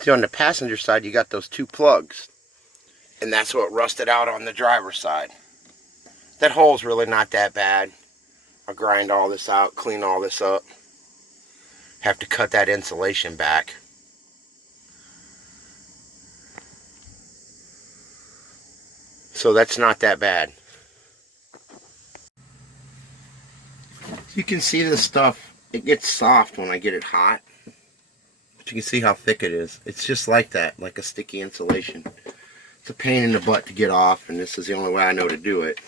See, on the passenger side, you got those two plugs. And that's what rusted out on the driver's side. That hole's really not that bad. I'll grind all this out, clean all this up. Have to cut that insulation back. So that's not that bad. You can see this stuff, it gets soft when I get it hot. But you can see how thick it is. It's just like that, like a sticky insulation. It's a pain in the butt to get off, and this is the only way I know to do it.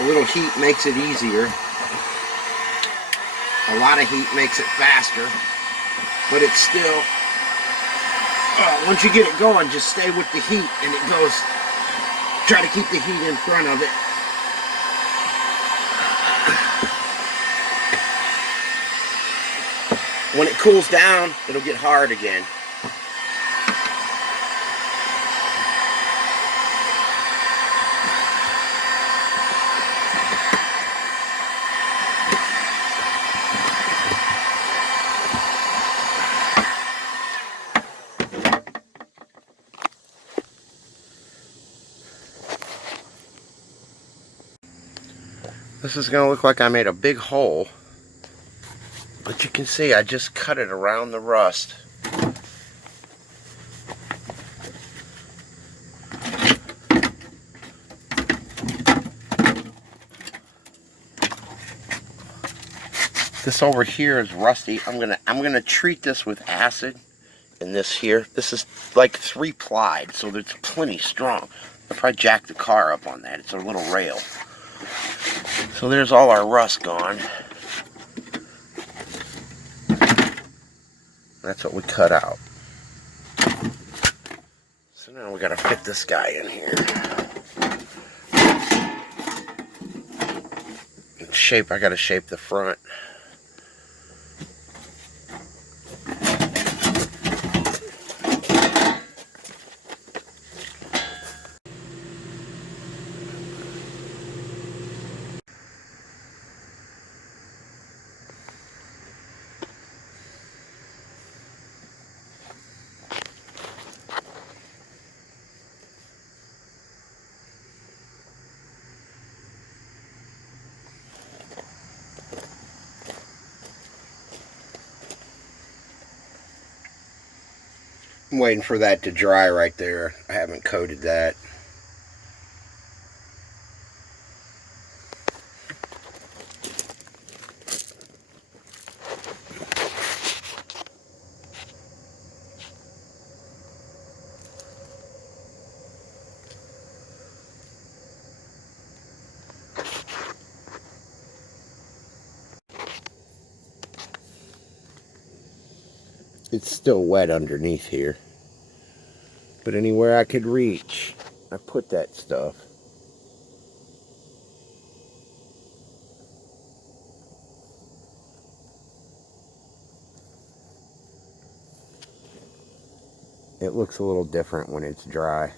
A little heat makes it easier. A lot of heat makes it faster. But it's still, once you get it going, just stay with the heat and it goes. Try to keep the heat in front of it. When it cools down, it'll get hard again. This is going to look like I made a big hole, but you can see I just cut it around the rust. This over here is rusty. I'm gonna treat this with acid, and this here, this is like 3-plied, so it's plenty strong. I'll probably jack the car up on that. It's a little rail. So there's all our rust gone. That's what we cut out. So now we gotta fit this guy in here. I gotta shape the front. I'm waiting for that to dry right there. I haven't coated that. It's still wet underneath here. But anywhere I could reach, I put that stuff. It looks a little different when it's dry.